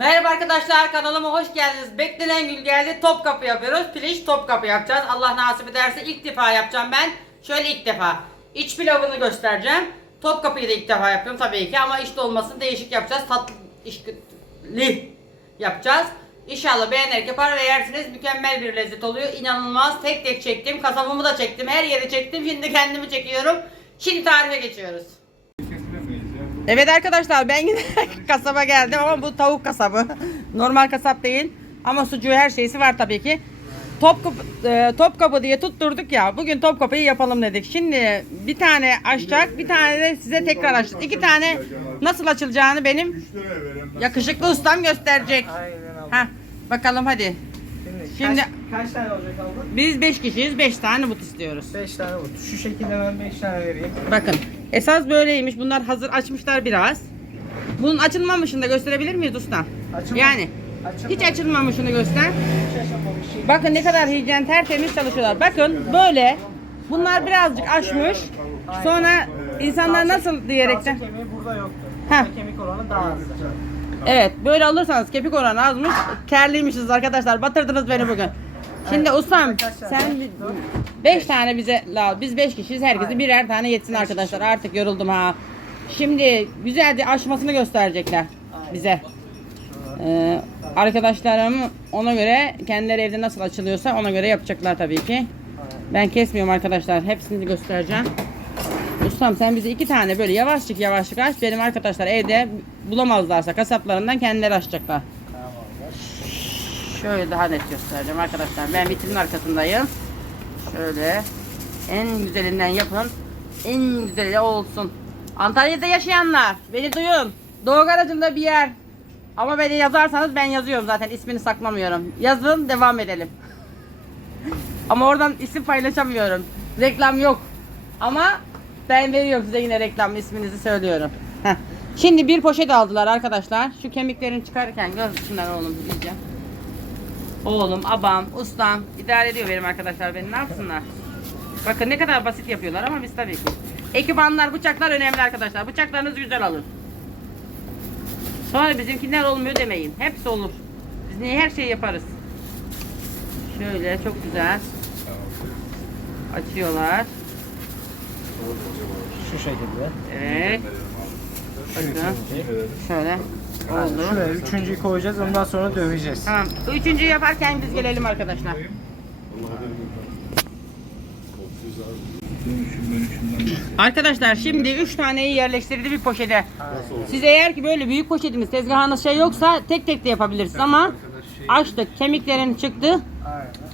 Merhaba arkadaşlar kanalıma hoş geldiniz. Beklenen gün geldi. Topkapı yapıyoruz. Pirinç topkapı yapacağız. Allah nasip ederse ilk defa yapacağım ben. Şöyle ilk defa. İç pilavını göstereceğim. Topkapıyı da ilk defa yapıyorum tabii ki ama işte olmasın değişik yapacağız. Tatlı işli yapacağız. İnşallah beğenerek yapar ve yersiniz. Mükemmel bir lezzet oluyor. İnanılmaz. Tek tek çektim. Kasabımı da çektim. Her yeri çektim. Şimdi kendimi çekiyorum. Şimdi tarife geçiyoruz. Evet arkadaşlar ben yine kasaba geldim ama bu tavuk kasabı. Normal kasap değil. Ama sucuğu her şeysi var tabii ki. Topkapı, e, Topkapı diye tutturduk ya. Bugün Topkapı'yı yapalım dedik. Şimdi bir tane açacak, bir tane de size tekrar açacak. İki tane nasıl açılacağını benim yakışıklı ustam gösterecek. Heh, bakalım hadi. Şimdi, kaç, kaç tane olacak abla? Biz 5 kişiyiz, 5 tane but istiyoruz. 5 tane bu. Şu şekilde ben 5 tane vereyim. Bakın esas böyleymiş. Bunlar hazır açmışlar biraz. Bunun açılmamışını da gösterebilir miyiz ustam? Açılmamış. Yani Açılmamış. hiç açılmamışını göster. Hiç açılmamış. Bakın ne kadar hijyen tertemiz çalışıyorlar. Bakın böyle. Bunlar birazcık açmış. Sonra insanlar nasıl diyerekten. Kemiği burada yoktu. Heh. Kemik oranı daha azdır. Evet böyle alırsanız kepik oranı azmış. Kerliymişiz arkadaşlar. Batırdınız beni bugün. Şimdi ustam sen 5 tane bize biz 5 kişiyiz. Herkese birer tane yetsin arkadaşlar. Artık yoruldum ha. Şimdi güzelce aşmasını gösterecekler bize. Ee, arkadaşlarım ona göre kendileri evde nasıl açılıyorsa ona göre yapacaklar tabii ki. Ben kesmiyorum arkadaşlar. Hepsini göstereceğim. Ustam sen bize iki tane böyle yavaşçık yavaşçık aç. Benim arkadaşlar evde bulamazlarsa kasaplarından kendileri açacaklar. Şöyle daha net göstereceğim arkadaşlar. Ben vitrinin arkasındayım. Şöyle. En güzelinden yapın. En güzeli olsun. Antalya'da yaşayanlar beni duyun. Doğu Garajı'nda bir yer. Ama beni yazarsanız ben yazıyorum zaten ismini saklamıyorum. Yazın devam edelim. Ama oradan isim paylaşamıyorum. Reklam yok. Ama ben veriyorum size yine reklam isminizi söylüyorum. Heh. Şimdi bir poşet aldılar arkadaşlar. Şu kemiklerini çıkarırken görsünler oğlum diyeceğim. Oğlum, abam, ustam idare ediyor benim arkadaşlar beni ne yapsınlar? Bakın ne kadar basit yapıyorlar ama biz tabii ki. Ekipmanlar, bıçaklar önemli arkadaşlar. Bıçaklarınızı güzel alın. Sonra bizimkiler olmuyor demeyin. Hepsi olur. Biz niye her şeyi yaparız? Şöyle çok güzel. Açıyorlar. Şu şekilde. Evet. Bakın. Şöyle. Oldu. Şuraya üçüncüyü koyacağız ondan sonra döveceğiz. Tamam. Üçüncüyü yaparken biz gelelim arkadaşlar. Arkadaşlar şimdi 3 taneyi yerleştirdi bir poşete. Siz eğer ki böyle büyük poşetiniz tezgahınız şey yoksa tek tek de yapabilirsiniz ama açtık kemiklerin çıktı.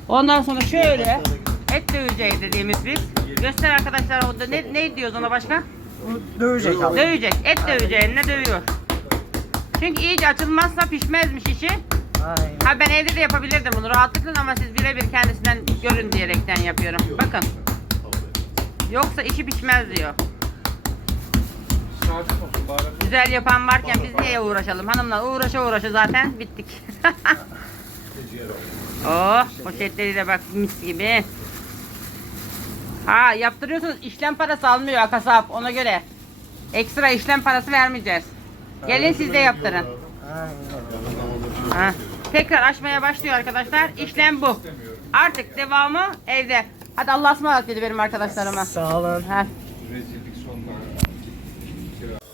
Ondan sonra şöyle et döveceğiz dediğimiz biz. Göster arkadaşlar o da ne, ne diyoruz ona başka? Dövecek abla. Dövecek. Et döveceğine dövüyor. Çünkü iyice açılmazsa pişmezmiş işi. Aynen. Ha ben evde de yapabilirdim bunu rahatlıkla ama siz birebir kendisinden görün diyerekten yapıyorum. Bakın. Yoksa işi pişmez diyor. Güzel yapan varken biz niye uğraşalım? Hanımlar uğraşa uğraşa zaten bittik. oh poşetleri de bak mis gibi. Ha yaptırıyorsunuz işlem parası almıyor ha kasap ona göre. Ekstra işlem parası vermeyeceğiz. Gelin siz de yaptırın. Ha. Tekrar açmaya başlıyor arkadaşlar. İşlem bu. Artık devamı evde. Hadi Allah'a ısmarladık dedi benim arkadaşlarıma. Sağ olun. Ha.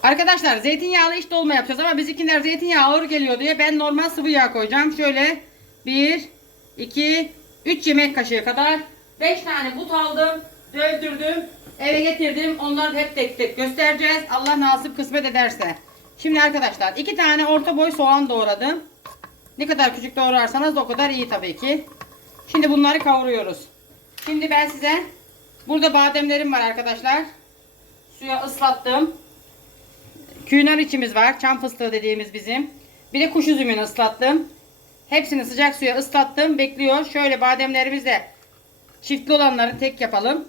Arkadaşlar zeytinyağlı iç dolma yapacağız ama bizimkiler zeytinyağı ağır geliyor diye ben normal sıvı yağ koyacağım. Şöyle 1, 2, 3 yemek kaşığı kadar 5 tane but aldım, dövdürdüm, eve getirdim. Onları hep tek tek göstereceğiz. Allah nasip kısmet ederse. Şimdi arkadaşlar 2 tane orta boy soğan doğradım. Ne kadar küçük doğrarsanız o kadar iyi tabii ki. Şimdi bunları kavuruyoruz. Şimdi ben size burada bademlerim var arkadaşlar. Suya ıslattım. Künar içimiz var. Çam fıstığı dediğimiz bizim. Bir de kuş üzümünü ıslattım. Hepsini sıcak suya ıslattım. Bekliyor. Şöyle bademlerimiz de çiftli olanları tek yapalım.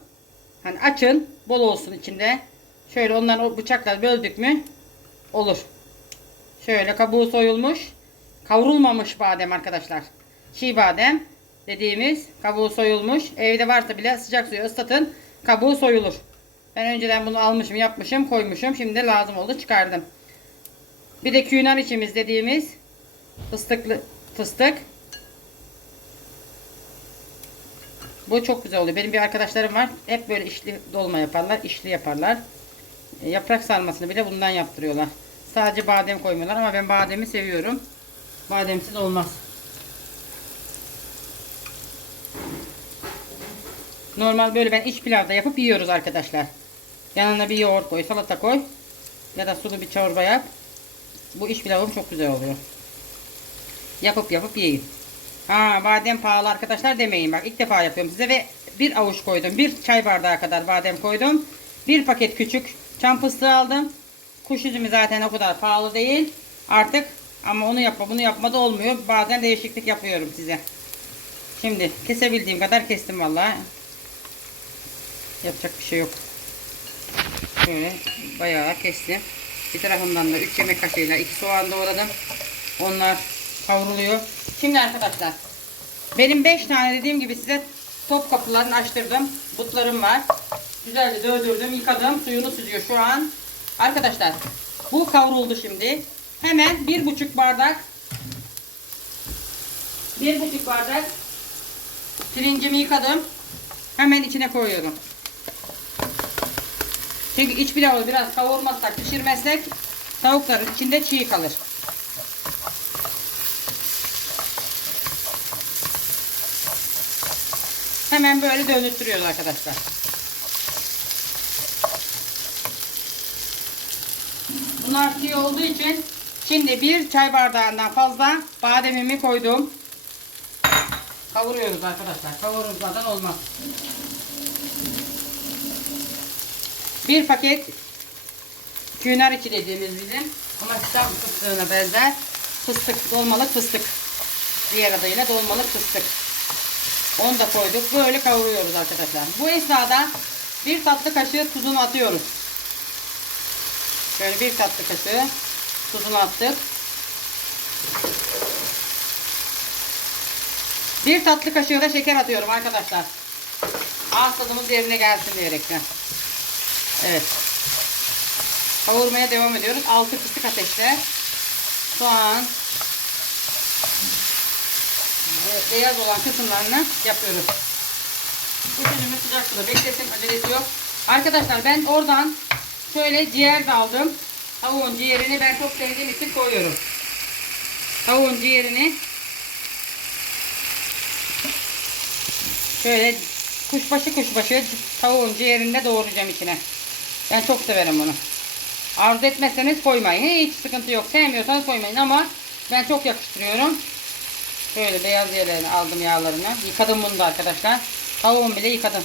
Hani açın. Bol olsun içinde. Şöyle onları o bıçakla böldük mü olur. Şöyle kabuğu soyulmuş. Kavrulmamış badem arkadaşlar. Çiğ badem dediğimiz kabuğu soyulmuş. Evde varsa bile sıcak suya ıslatın. Kabuğu soyulur. Ben önceden bunu almışım, yapmışım, koymuşum. Şimdi lazım oldu, çıkardım. Bir de künar içimiz dediğimiz Fıstıklı fıstık. Bu çok güzel oluyor. Benim bir arkadaşlarım var. Hep böyle işli dolma yaparlar. işli yaparlar. E, yaprak sarmasını bile bundan yaptırıyorlar. Sadece badem koymuyorlar ama ben bademi seviyorum. Bademsiz olmaz. Normal böyle ben iç pilavda yapıp yiyoruz arkadaşlar. Yanına bir yoğurt koy, salata koy. Ya da sulu bir çorba yap. Bu iç pilavım çok güzel oluyor. Yapıp yapıp yiyin. Ha badem pahalı arkadaşlar demeyin. Bak ilk defa yapıyorum size ve bir avuç koydum. Bir çay bardağı kadar badem koydum. Bir paket küçük çam fıstığı aldım. Kuş üzümü zaten o kadar pahalı değil. Artık ama onu yapma bunu yapma da olmuyor. Bazen değişiklik yapıyorum size. Şimdi kesebildiğim kadar kestim vallahi. Yapacak bir şey yok. Şöyle bayağı kestim. Bir tarafından da 3 yemek kaşığıyla 2 soğan doğradım. Onlar kavruluyor. Şimdi arkadaşlar benim 5 tane dediğim gibi size top kapılarını açtırdım. Butlarım var. Güzelce dövdürdüm, yıkadım. Suyunu süzüyor şu an. Arkadaşlar bu kavruldu şimdi. Hemen bir buçuk bardak bir buçuk bardak pirincimi yıkadım. Hemen içine koyuyorum. Çünkü iç pilavı biraz kavurmazsak, pişirmezsek tavukların içinde çiğ kalır. Hemen böyle dönüttürüyoruz arkadaşlar. Bunlar çiğ olduğu için şimdi bir çay bardağından fazla bademimi koydum. Kavuruyoruz arkadaşlar. Kavurmadan olmaz. Bir paket künar içi dediğimiz bizim ama İslam fıstığına benzer fıstık, dolmalık fıstık. Diğer adıyla dolmalık fıstık. Onu da koyduk. Böyle kavuruyoruz arkadaşlar. Bu esnada bir tatlı kaşığı tuzunu atıyoruz. Şöyle bir tatlı kaşığı tuzunu attık. Bir tatlı kaşığı da şeker atıyorum arkadaşlar. Ağız tadımız yerine gelsin diyerekten. Evet. Kavurmaya devam ediyoruz. Altı kısık ateşte. Soğan. Ve beyaz olan kısımlarını yapıyoruz. Bu sözümü sıcak suda beklesin. Acelesi. Arkadaşlar ben oradan şöyle ciğer aldım. Tavuğun ciğerini ben çok sevdiğim için koyuyorum. Tavuğun ciğerini şöyle kuşbaşı kuşbaşı tavuğun ciğerini de doğrayacağım içine. Ben çok severim bunu. Arzu etmezseniz koymayın. Hiç sıkıntı yok. Sevmiyorsanız koymayın ama ben çok yakıştırıyorum. Şöyle beyaz yerlerini aldım yağlarını. Yıkadım bunu da arkadaşlar. Tavuğumu bile yıkadım.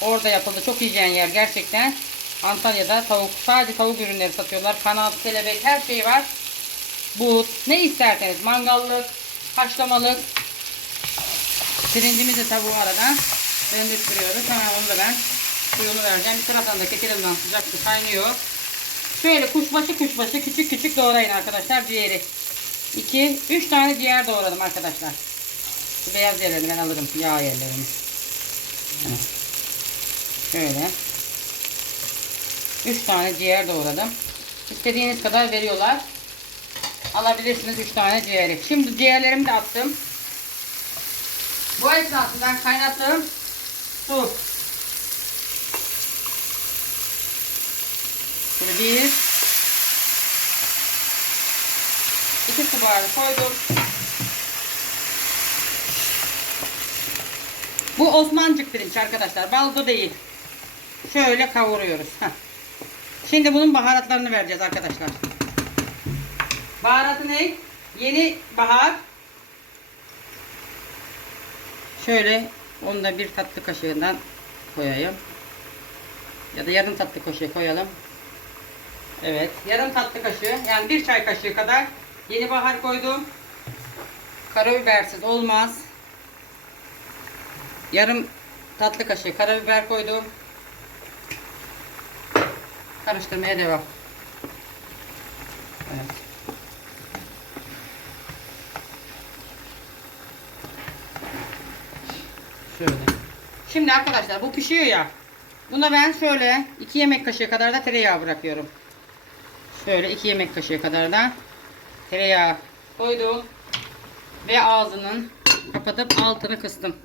Orada yapıldı. Çok hijyen yer gerçekten. Antalya'da tavuk, sadece tavuk ürünleri satıyorlar. Kanat, kelebek her şey var. But, ne isterseniz. Mangallık, haşlamalık. Pirincimizi tavuğu arada döndürtüyoruz. Hemen onu da ben suyunu vereceğim. Bir taraftan da kettle'dan sıcak su kaynıyor. Şöyle kuşbaşı kuşbaşı küçük küçük doğrayın arkadaşlar ciğeri. 2 3 tane ciğer doğradım arkadaşlar. Şu beyaz yerlerini ben alırım yağ yerlerini. Şöyle. 3 tane ciğer doğradım. İstediğiniz kadar veriyorlar. Alabilirsiniz 3 tane ciğeri. Şimdi ciğerlerimi de attım. Bu esnasında kaynattığım su. Şöyle bir bardağı koydum. Bu Osmancık pirinç arkadaşlar. Baldo değil. Şöyle kavuruyoruz. Şimdi bunun baharatlarını vereceğiz arkadaşlar. Baharatı ne? Yeni bahar. Şöyle onu da bir tatlı kaşığından koyayım. Ya da yarım tatlı kaşığı koyalım. Evet. Yarım tatlı kaşığı yani bir çay kaşığı kadar yeni bahar koydum. Karabibersiz olmaz. Yarım tatlı kaşığı karabiber koydum. Karıştırmaya devam. Evet. Şöyle. Şimdi arkadaşlar bu pişiyor ya. Buna ben şöyle 2 yemek kaşığı kadar da tereyağı bırakıyorum. Şöyle 2 yemek kaşığı kadar da tereyağı koydum. Ve ağzının kapatıp altını kıstım.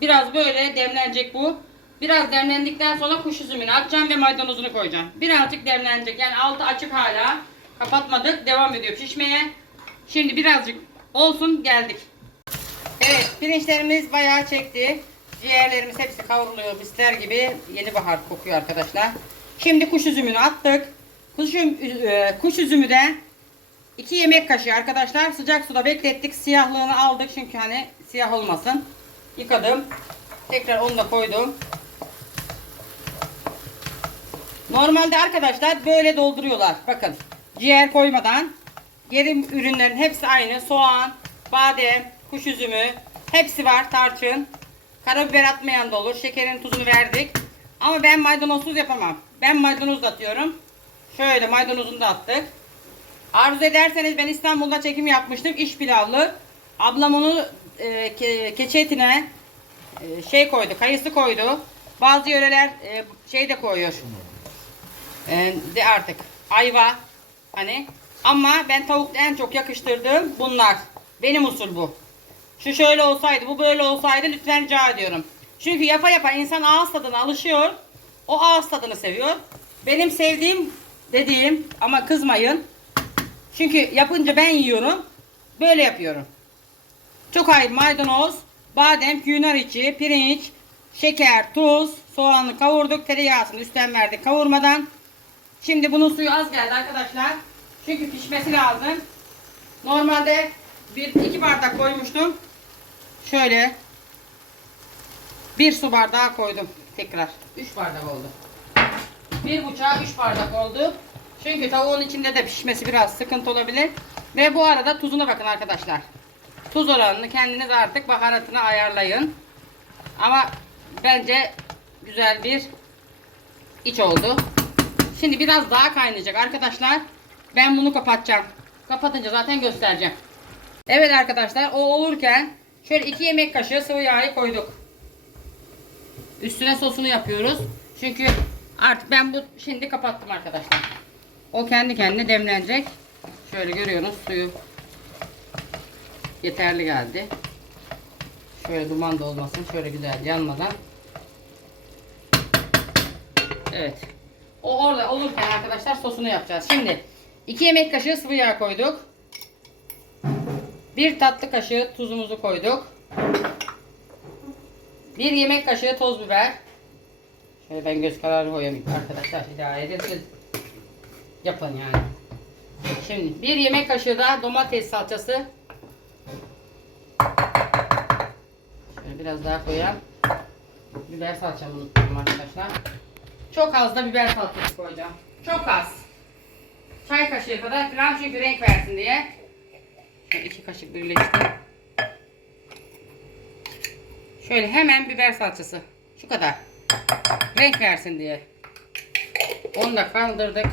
Biraz böyle demlenecek bu. Biraz demlendikten sonra kuş üzümünü atacağım ve maydanozunu koyacağım. Birazcık demlenecek. Yani altı açık hala. Kapatmadık. Devam ediyor pişmeye. Şimdi birazcık olsun geldik. Evet pirinçlerimiz bayağı çekti. Ciğerlerimiz hepsi kavruluyor bister gibi. Yeni bahar kokuyor arkadaşlar. Şimdi kuş üzümünü attık. Kuş, e, kuş üzümü de 2 yemek kaşığı arkadaşlar sıcak suda beklettik. Siyahlığını aldık çünkü hani siyah olmasın. Yıkadım. Tekrar onu da koydum. Normalde arkadaşlar böyle dolduruyorlar. Bakın ciğer koymadan geri ürünlerin hepsi aynı. Soğan, badem, kuş üzümü hepsi var tarçın. Karabiber atmayan da olur. Şekerin tuzunu verdik. Ama ben maydanozsuz yapamam. Ben maydanoz da atıyorum. Şöyle maydanozunu da attık. Arzu ederseniz ben İstanbul'da çekim yapmıştım. İş pilavlı. Ablam onu e, ke- keçi etine e, şey koydu. Kayısı koydu. Bazı yöreler e, şey de koyuyor. E, de artık ayva hani ama ben tavukta en çok yakıştırdığım bunlar. Benim usul bu. Şu şöyle olsaydı, bu böyle olsaydı lütfen rica ediyorum. Çünkü yapa yapa insan ağız tadına alışıyor. O ağız tadını seviyor. Benim sevdiğim dediğim ama kızmayın. Çünkü yapınca ben yiyorum. Böyle yapıyorum. Çok ayrı maydanoz, badem, künar içi, pirinç, şeker, tuz, soğanı kavurduk. Tereyağısını üstten verdik kavurmadan. Şimdi bunun suyu az geldi arkadaşlar. Çünkü pişmesi lazım. Normalde bir iki bardak koymuştum. Şöyle bir su bardağı koydum tekrar. Üç bardak oldu. Bir buçuğa üç bardak oldu. Çünkü tavuğun içinde de pişmesi biraz sıkıntı olabilir. Ve bu arada tuzuna bakın arkadaşlar. Tuz oranını kendiniz artık baharatını ayarlayın. Ama bence güzel bir iç oldu. Şimdi biraz daha kaynayacak arkadaşlar. Ben bunu kapatacağım. Kapatınca zaten göstereceğim. Evet arkadaşlar o olurken şöyle 2 yemek kaşığı sıvı yağı koyduk. Üstüne sosunu yapıyoruz. Çünkü artık ben bu şimdi kapattım arkadaşlar. O kendi kendine demlenecek. Şöyle görüyorsunuz suyu yeterli geldi. Şöyle duman da olmasın. Şöyle güzel yanmadan. Evet. O orada olurken arkadaşlar sosunu yapacağız. Şimdi 2 yemek kaşığı sıvı yağ koyduk. 1 tatlı kaşığı tuzumuzu koyduk. 1 yemek kaşığı toz biber. Şöyle ben göz kararı koyayım arkadaşlar. İdare edin. Yapın yani. Şimdi 1 yemek kaşığı da domates salçası. Şöyle biraz daha koyalım. Biber salçamı unuttum arkadaşlar. Çok az da biber salçası koyacağım. Çok az. Çay kaşığı kadar falan çünkü renk versin diye. Şöyle iki kaşık birleşti. Şöyle hemen biber salçası. Şu kadar. Renk versin diye. Onu da kaldırdık.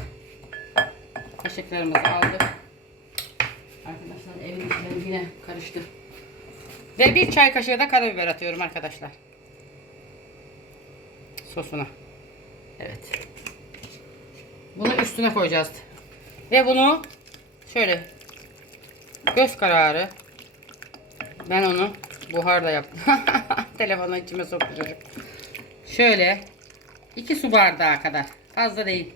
Kaşıklarımızı aldık. Arkadaşlar evin içleri yine karıştı. Ve bir çay kaşığı da karabiber atıyorum arkadaşlar. Sosuna. Evet. Bunu üstüne koyacağız. Ve bunu şöyle göz kararı ben onu buharda yaptım. Telefonu içime soktu. Şöyle 2 su bardağı kadar. Fazla değil.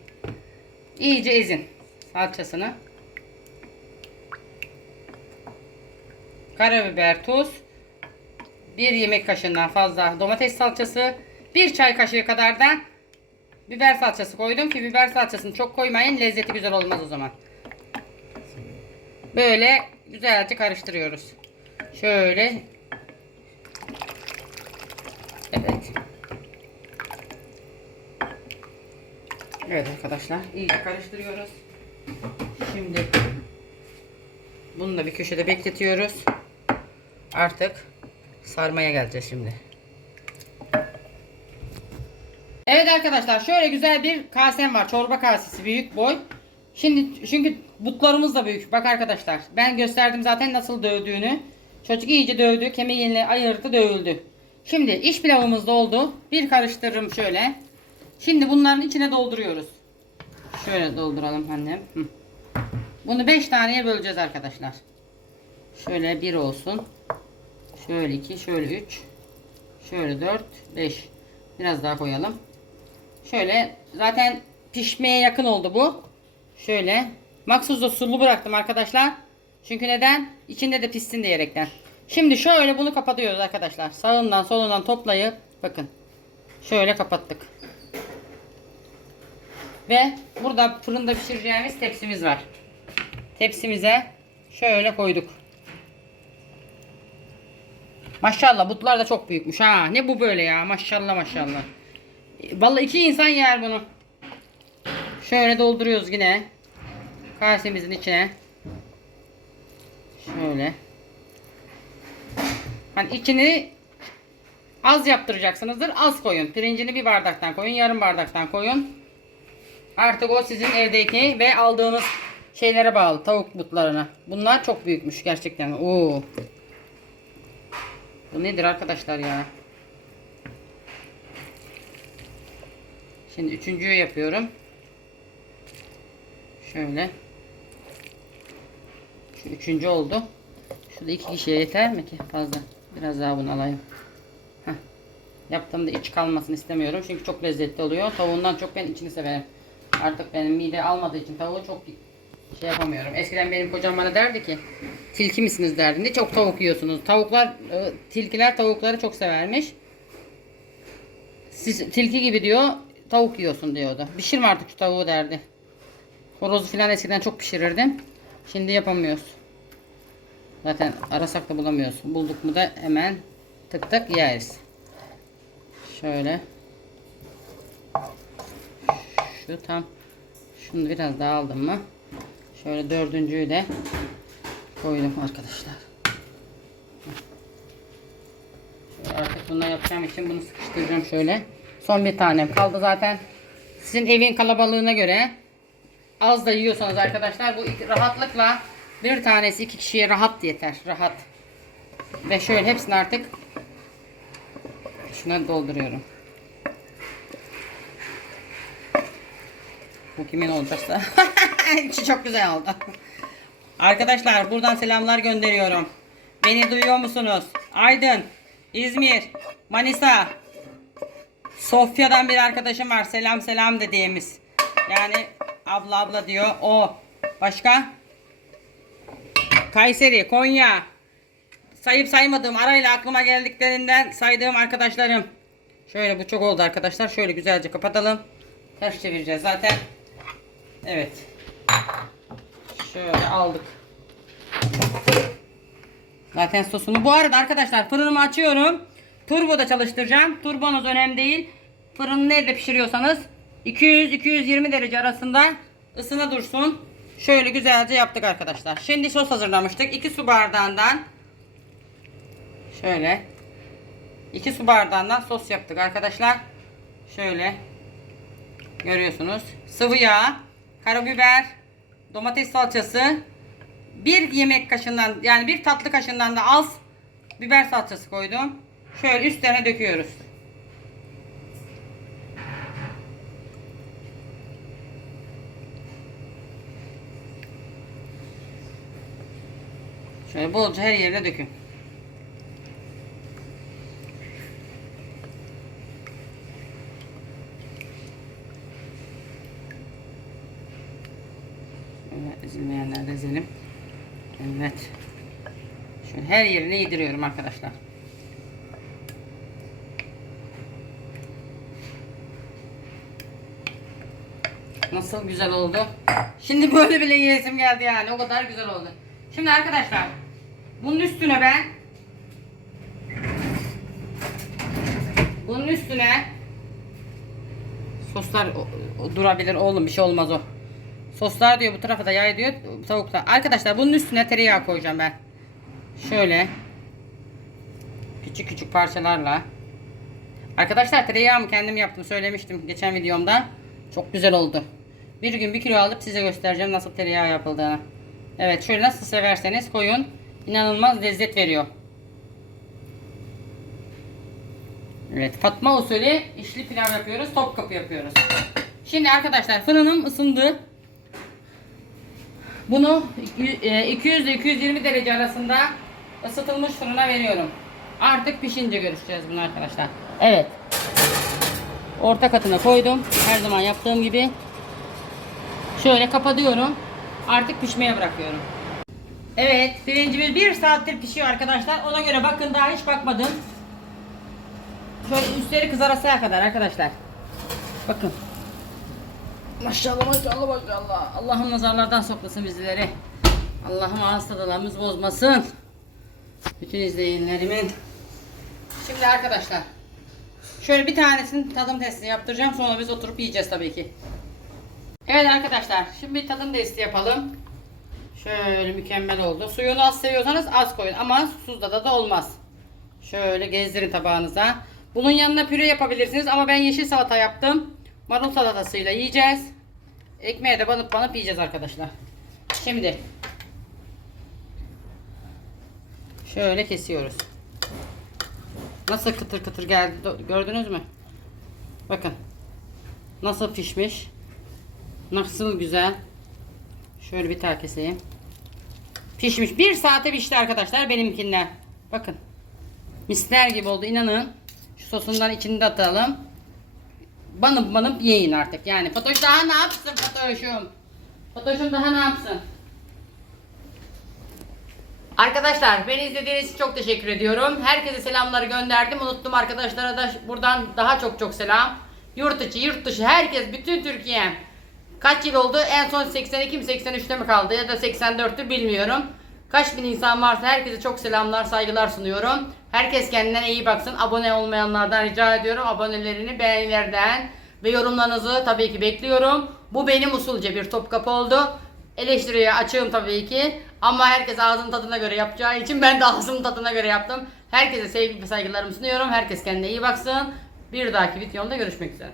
İyice ezin salçasını. Karabiber, tuz. 1 yemek kaşığından fazla domates salçası. 1 çay kaşığı kadar da biber salçası koydum ki biber salçasını çok koymayın. Lezzeti güzel olmaz o zaman. Böyle güzelce karıştırıyoruz. Şöyle. Evet. Evet arkadaşlar iyice karıştırıyoruz. Şimdi bunu da bir köşede bekletiyoruz. Artık sarmaya geleceğiz şimdi. Evet arkadaşlar şöyle güzel bir kasem var. Çorba kasesi büyük boy. Şimdi çünkü butlarımız da büyük. Bak arkadaşlar ben gösterdim zaten nasıl dövdüğünü. Çocuk iyice dövdü. Kemiğini ayırdı dövüldü. Şimdi iş pilavımız da oldu. Bir karıştırırım şöyle. Şimdi bunların içine dolduruyoruz. Şöyle dolduralım annem. Bunu 5 taneye böleceğiz arkadaşlar. Şöyle bir olsun. Şöyle iki, şöyle üç. Şöyle dört, beş. Biraz daha koyalım. Şöyle zaten pişmeye yakın oldu bu. Şöyle. Maksuzda sulu bıraktım arkadaşlar. Çünkü neden? İçinde de pişsin diyerekten. Şimdi şöyle bunu kapatıyoruz arkadaşlar. Sağından solundan toplayıp bakın. Şöyle kapattık. Ve burada fırında pişireceğimiz tepsimiz var. Tepsimize şöyle koyduk. Maşallah butlar da çok büyükmüş ha. Ne bu böyle ya? Maşallah maşallah. Vallahi iki insan yer bunu. Şöyle dolduruyoruz yine. Kasemizin içine. Şöyle. Hani içini az yaptıracaksınızdır. Az koyun. Pirincini bir bardaktan koyun. Yarım bardaktan koyun. Artık o sizin evdeki ve aldığınız şeylere bağlı. Tavuk butlarına. Bunlar çok büyükmüş gerçekten. Oo. Bu nedir arkadaşlar ya? Şimdi üçüncüyü yapıyorum. Şöyle. Şu üçüncü oldu. Şurada iki kişiye yeter mi ki? Fazla. Biraz daha bunu alayım. Heh. Yaptığımda iç kalmasını istemiyorum. Çünkü çok lezzetli oluyor. Tavuğundan çok ben içini severim. Artık benim mide almadığı için tavuğu çok şey yapamıyorum. Eskiden benim kocam bana derdi ki tilki misiniz derdi. Ne çok tavuk yiyorsunuz. Tavuklar, e, tilkiler tavukları çok severmiş. Siz tilki gibi diyor tavuk yiyorsun diyordu. Pişirme artık şu tavuğu derdi. Horozu filan eskiden çok pişirirdim. Şimdi yapamıyoruz. Zaten arasak da bulamıyoruz. Bulduk mu da hemen tık tık yeriz. Şöyle. Şu tam. Şunu biraz daha aldım mı? Şöyle dördüncüyü de koydum arkadaşlar. Şöyle artık bunu yapacağım için bunu sıkıştıracağım şöyle. Son bir tanem kaldı zaten. Sizin evin kalabalığına göre az da yiyorsanız arkadaşlar bu rahatlıkla bir tanesi iki kişiye rahat yeter. Rahat. Ve şöyle hepsini artık şuna dolduruyorum. Bu kimin. İçi çok güzel oldu. Arkadaşlar buradan selamlar gönderiyorum. Beni duyuyor musunuz? Aydın, İzmir, Manisa, Sofya'dan bir arkadaşım var. Selam selam dediğimiz. Yani abla abla diyor. O. Başka? Kayseri, Konya. Sayıp saymadığım arayla aklıma geldiklerinden saydığım arkadaşlarım. Şöyle bu çok oldu arkadaşlar. Şöyle güzelce kapatalım. Ters çevireceğiz zaten. Evet. Şöyle aldık. Zaten sosunu. Bu arada arkadaşlar fırınımı açıyorum. Turboda çalıştıracağım. Turbonuz önemli değil. Fırını nerede pişiriyorsanız 200-220 derece arasında ısına dursun. Şöyle güzelce yaptık arkadaşlar. Şimdi sos hazırlamıştık. 2 su bardağından şöyle 2 su bardağından sos yaptık arkadaşlar. Şöyle görüyorsunuz. Sıvı yağ, karabiber, domates salçası, bir yemek kaşığından yani bir tatlı kaşığından da az biber salçası koydum. Şöyle üstlerine döküyoruz. Şöyle bolca her yerine dökün. Şöyle ezilmeyenler de ezelim. Evet. Şöyle her yerine yediriyorum arkadaşlar. Nasıl güzel oldu. Şimdi böyle bile yiyesim geldi yani. O kadar güzel oldu. Şimdi arkadaşlar bunun üstüne ben bunun üstüne soslar durabilir oğlum bir şey olmaz o. Soslar diyor bu tarafa da yay diyor tavuklar. Arkadaşlar bunun üstüne tereyağı koyacağım ben. Şöyle küçük küçük parçalarla. Arkadaşlar tereyağımı kendim yaptım söylemiştim geçen videomda. Çok güzel oldu. Bir gün bir kilo alıp size göstereceğim nasıl tereyağı yapıldığını. Evet şöyle nasıl severseniz koyun. İnanılmaz lezzet veriyor. Evet Fatma usulü içli pilav yapıyoruz. Topkapı yapıyoruz. Şimdi arkadaşlar fırınım ısındı. Bunu e, 200 ile 220 derece arasında ısıtılmış fırına veriyorum. Artık pişince görüşeceğiz bunu arkadaşlar. Evet. Orta katına koydum. Her zaman yaptığım gibi. Şöyle kapatıyorum. Artık pişmeye bırakıyorum. Evet, pirincimiz bir saattir pişiyor arkadaşlar. Ona göre bakın daha hiç bakmadım. Şöyle üstleri kızarasaya kadar arkadaşlar. Bakın. Maşallah maşallah maşallah. Allah'ım nazarlardan soklasın bizleri. Allah'ım ağız tadlarımız bozmasın. Bütün izleyenlerimin. Şimdi arkadaşlar. Şöyle bir tanesinin tadım testini yaptıracağım. Sonra biz oturup yiyeceğiz tabii ki. Evet arkadaşlar. Şimdi bir tadım testi yapalım. Şöyle mükemmel oldu. Suyunu az seviyorsanız az koyun ama susuzda da da olmaz. Şöyle gezdirin tabağınıza. Bunun yanına püre yapabilirsiniz ama ben yeşil salata yaptım. Marul salatasıyla yiyeceğiz. Ekmeğe de banıp banıp yiyeceğiz arkadaşlar. Şimdi şöyle kesiyoruz. Nasıl kıtır kıtır geldi gördünüz mü? Bakın. Nasıl pişmiş. Nasıl güzel. Şöyle bir daha keseyim. Pişmiş. Bir saate pişti arkadaşlar benimkinden. Bakın. Misler gibi oldu inanın. Şu sosundan içini de atalım. Banıp banıp yiyin artık. Yani Fatoş daha ne yapsın Fatoş'um? Fatoş'um daha ne yapsın? Arkadaşlar beni izlediğiniz için çok teşekkür ediyorum. Herkese selamları gönderdim. Unuttum arkadaşlara da buradan daha çok çok selam. Yurt içi, yurt dışı herkes, bütün Türkiye. Kaç yıl oldu? En son 82 mi 83'te mi kaldı ya da 84'tü bilmiyorum. Kaç bin insan varsa herkese çok selamlar, saygılar sunuyorum. Herkes kendine iyi baksın. Abone olmayanlardan rica ediyorum. Abonelerini beğenilerden ve yorumlarınızı tabii ki bekliyorum. Bu benim usulce bir topkapı oldu. Eleştiriye açığım tabii ki. Ama herkes ağzının tadına göre yapacağı için ben de ağzımın tadına göre yaptım. Herkese sevgi ve saygılarımı sunuyorum. Herkes kendine iyi baksın. Bir dahaki videomda görüşmek üzere.